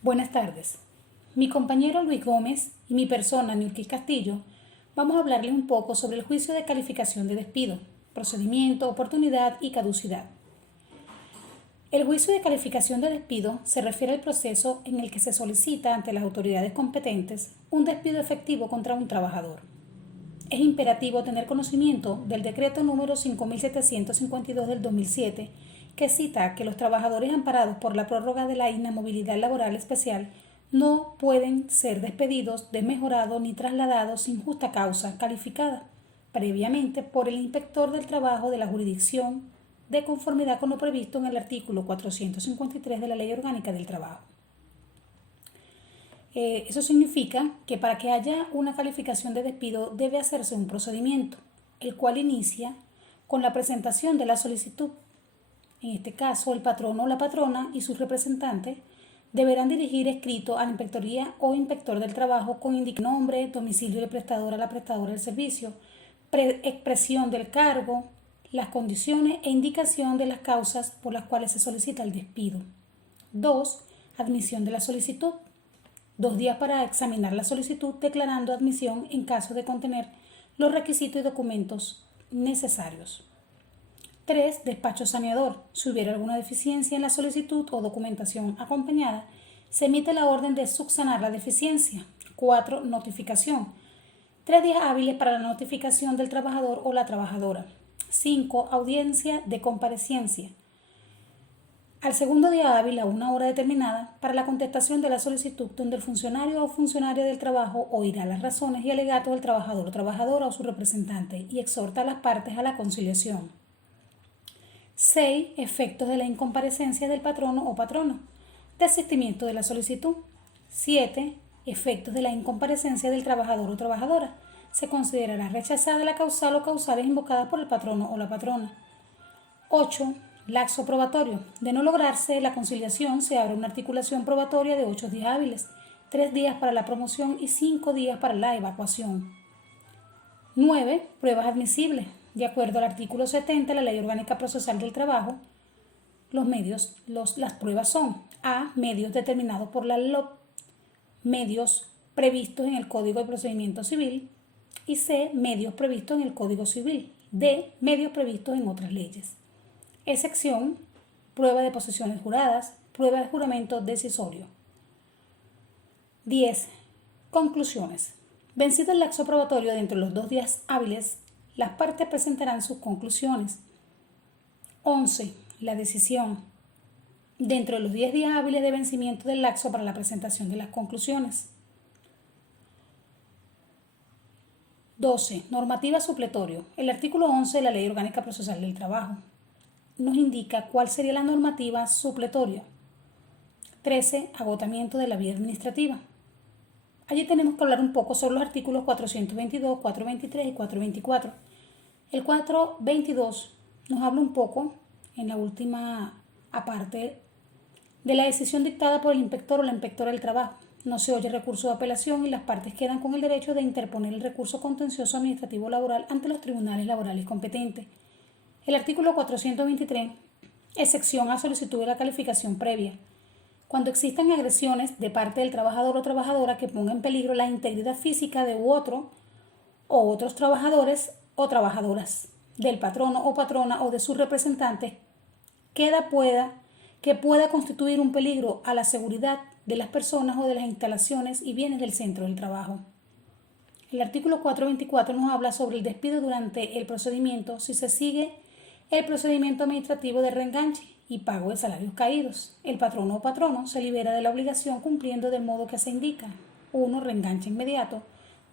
Buenas tardes. Mi compañero Luis Gómez y mi persona, Nilkis Castillo, vamos a hablarle un poco sobre el juicio de calificación de despido, procedimiento, oportunidad y caducidad. El juicio de calificación de despido se refiere al proceso en el que se solicita ante las autoridades competentes un despido efectivo contra un trabajador. Es imperativo tener conocimiento del decreto número 5752 del 2007, que cita que los trabajadores amparados por la prórroga de la inamovilidad laboral especial no pueden ser despedidos, desmejorados ni trasladados sin justa causa calificada previamente por el inspector del trabajo de la jurisdicción de conformidad con lo previsto en el artículo 453 de la Ley Orgánica del Trabajo. Eso significa que para que haya una calificación de despido debe hacerse un procedimiento, el cual inicia con la presentación de la solicitud. En este caso, el patrono o la patrona y sus representantes deberán dirigir escrito a la inspectoría o inspector del trabajo con nombre, domicilio del prestador a la prestadora del servicio, expresión del cargo, las condiciones e indicación de las causas por las cuales se solicita el despido. 2. Admisión de la solicitud. 2 días para examinar la solicitud, declarando admisión en caso de contener los requisitos y documentos necesarios. 3. Despacho saneador. Si hubiera alguna deficiencia en la solicitud o documentación acompañada, se emite la orden de subsanar la deficiencia. 4. Notificación. 3 días hábiles para la notificación del trabajador o la trabajadora. 5. Audiencia de comparecencia. Al segundo día hábil, a una hora determinada, para la contestación de la solicitud, donde el funcionario o funcionaria del trabajo oirá las razones y alegatos del trabajador o trabajadora o su representante y exhorta a las partes a la conciliación. 6. Efectos de la incomparecencia del patrono o patrona. Desistimiento de la solicitud. 7. Efectos de la incomparecencia del trabajador o trabajadora. Se considerará rechazada la causal o causales invocadas por el patrono o la patrona. 8. Laxo probatorio. De no lograrse la conciliación, se abre una articulación probatoria de 8 días hábiles, 3 días para la promoción y 5 días para la evacuación. 9. Pruebas admisibles. De acuerdo al artículo 70 de la Ley Orgánica Procesal del Trabajo, las pruebas son: A. Medios determinados por la LOP, medios previstos en el Código de Procedimiento Civil, y C. Medios previstos en el Código Civil. D. Medios previstos en otras leyes. Excepción: prueba de posiciones juradas, prueba de juramento decisorio. 10. Conclusiones. Vencido el laxo probatorio dentro de los 2 días hábiles, las partes presentarán sus conclusiones. 11. La decisión. Dentro de los 10 días hábiles de vencimiento del laxo para la presentación de las conclusiones. 12. Normativa supletorio. El artículo 11 de la Ley Orgánica Procesal del Trabajo nos indica cuál sería la normativa supletoria. 13. Agotamiento de la vía administrativa. Allí tenemos que hablar un poco sobre los artículos 422, 423 y 424. El 422 nos habla un poco, en la última aparte, de la decisión dictada por el inspector o la inspectora del trabajo. No se oye recurso de apelación y las partes quedan con el derecho de interponer el recurso contencioso administrativo laboral ante los tribunales laborales competentes. El artículo 423, excepción a solicitud de la calificación previa. Cuando existan agresiones de parte del trabajador o trabajadora que ponga en peligro la integridad física de otro o otros trabajadores o trabajadoras, del patrono o patrona o de sus representantes, que pueda constituir un peligro a la seguridad de las personas o de las instalaciones y bienes del centro del trabajo. El artículo 424 nos habla sobre el despido durante el procedimiento si se sigue el procedimiento administrativo de reenganche y pago de salarios caídos. El patrono o patrono se libera de la obligación cumpliendo del modo que se indica. 1. Reenganche inmediato.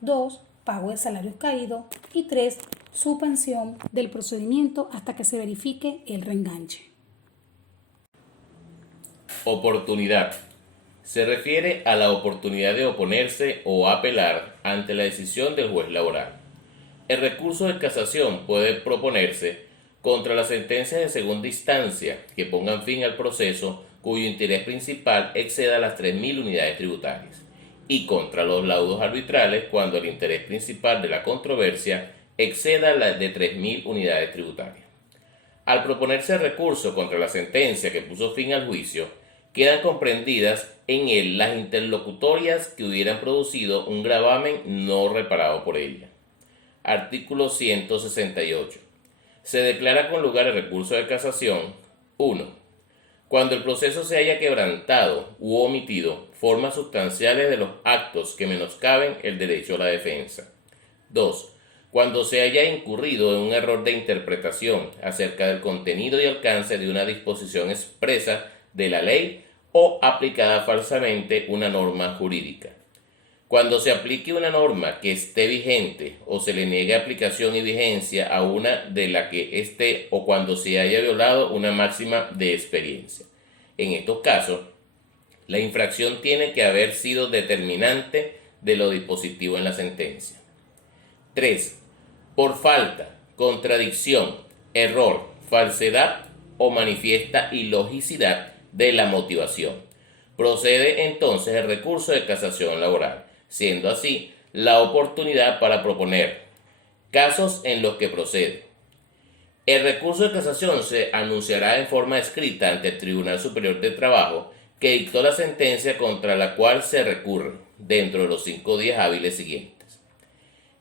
2. Pago de salarios caídos. Y 3. Suspensión del procedimiento hasta que se verifique el reenganche. Oportunidad. Se refiere a la oportunidad de oponerse o apelar ante la decisión del juez laboral. El recurso de casación puede proponerse contra las sentencias de segunda instancia que pongan fin al proceso cuyo interés principal exceda las 3.000 unidades tributarias, y contra los laudos arbitrales cuando el interés principal de la controversia exceda las de 3.000 unidades tributarias. Al proponerse el recurso contra la sentencia que puso fin al juicio, quedan comprendidas en él las interlocutorias que hubieran producido un gravamen no reparado por ella. Artículo 168. Se declara con lugar el recurso de casación. 1. Cuando el proceso se haya quebrantado u omitido formas sustanciales de los actos que menoscaben el derecho a la defensa. 2. Cuando se haya incurrido en un error de interpretación acerca del contenido y alcance de una disposición expresa de la ley o aplicada falsamente una norma jurídica. Cuando se aplique una norma que esté vigente o se le niegue aplicación y vigencia a una de la que esté o cuando se haya violado una máxima de experiencia. En estos casos, la infracción tiene que haber sido determinante de lo dispositivo en la sentencia. 3. Por falta, contradicción, error, falsedad o manifiesta ilogicidad de la motivación. Procede entonces el recurso de casación laboral, siendo así la oportunidad para proponer casos en los que procede. El recurso de casación se anunciará en forma escrita ante el Tribunal Superior de Trabajo que dictó la sentencia contra la cual se recurre dentro de los 5 días hábiles siguientes.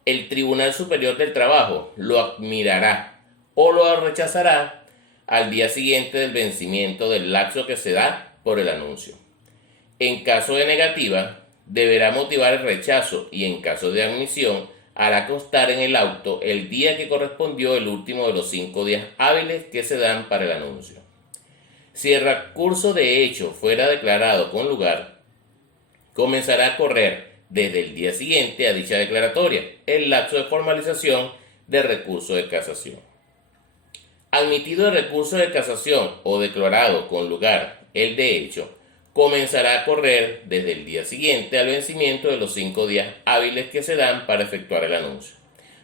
El Tribunal Superior del Trabajo lo admirará o lo rechazará al día siguiente del vencimiento del lapso que se da por el anuncio. En caso de negativa, deberá motivar el rechazo y en caso de admisión, hará constar en el auto el día que correspondió el último de los 5 días hábiles que se dan para el anuncio. Si el recurso de hecho fuera declarado con lugar, comenzará a correr desde el día siguiente a dicha declaratoria el lapso de formalización del recurso de casación. Admitido el recurso de casación o declarado con lugar el de hecho, comenzará a correr desde el día siguiente al vencimiento de los 5 días hábiles que se dan para efectuar el anuncio.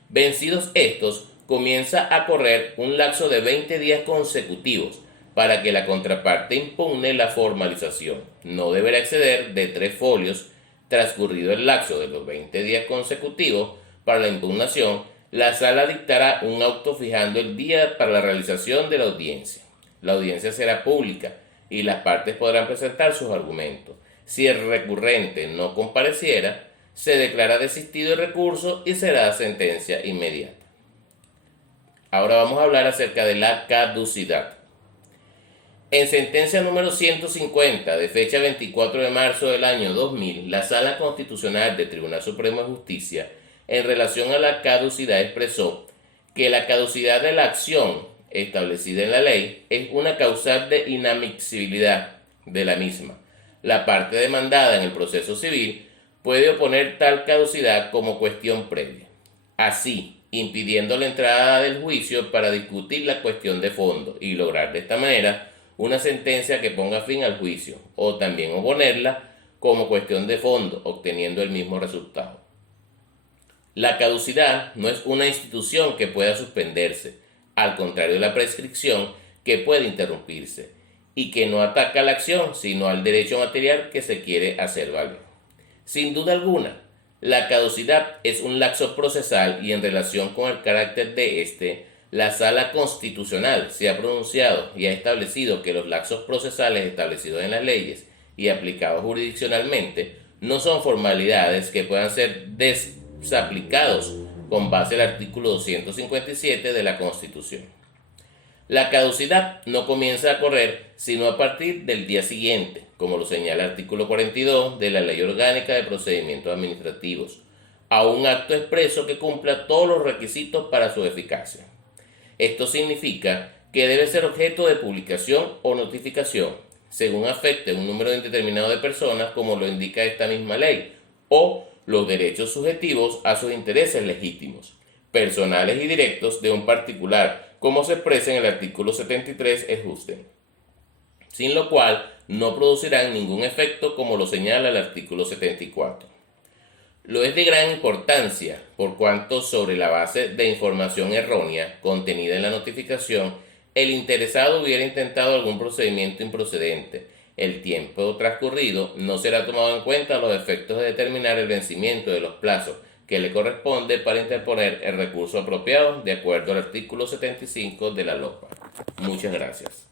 Vencidos estos, comienza a correr un lapso de 20 días consecutivos para que la contraparte impugne la formalización. No deberá exceder de 3 folios. Transcurrido el lapso de los 20 días consecutivos para la impugnación, la sala dictará un auto fijando el día para la realización de la audiencia. La audiencia será pública y las partes podrán presentar sus argumentos. Si el recurrente no compareciera, se declara desistido el recurso y será sentencia inmediata. Ahora vamos a hablar acerca de la caducidad. En sentencia número 150 de fecha 24 de marzo del año 2000, la Sala Constitucional del Tribunal Supremo de Justicia, en relación a la caducidad, expresó que la caducidad de la acción establecida en la ley es una causal de inadmisibilidad de la misma. La parte demandada en el proceso civil puede oponer tal caducidad como cuestión previa, así impidiendo la entrada del juicio para discutir la cuestión de fondo y lograr de esta manera una sentencia que ponga fin al juicio, o también oponerla como cuestión de fondo, obteniendo el mismo resultado. La caducidad no es una institución que pueda suspenderse, al contrario de la prescripción, que puede interrumpirse, y que no ataca a la acción, sino al derecho material que se quiere hacer valer. Sin duda alguna, la caducidad es un lapso procesal y en relación con el carácter de este, la Sala Constitucional se ha pronunciado y ha establecido que los lapsos procesales establecidos en las leyes y aplicados jurisdiccionalmente no son formalidades que puedan ser desaplicados con base al artículo 257 de la Constitución. La caducidad no comienza a correr sino a partir del día siguiente, como lo señala el artículo 42 de la Ley Orgánica de Procedimientos Administrativos, a un acto expreso que cumpla todos los requisitos para su eficacia. Esto significa que debe ser objeto de publicación o notificación, según afecte un número indeterminado de personas, como lo indica esta misma ley, o los derechos subjetivos a sus intereses legítimos, personales y directos de un particular, como se expresa en el artículo 73 exusten, sin lo cual no producirán ningún efecto, como lo señala el artículo 74. Lo es de gran importancia, por cuanto sobre la base de información errónea contenida en la notificación, el interesado hubiera intentado algún procedimiento improcedente. El tiempo transcurrido no será tomado en cuenta a los efectos de determinar el vencimiento de los plazos que le corresponde para interponer el recurso apropiado de acuerdo al artículo 75 de la LOPA. Muchas gracias.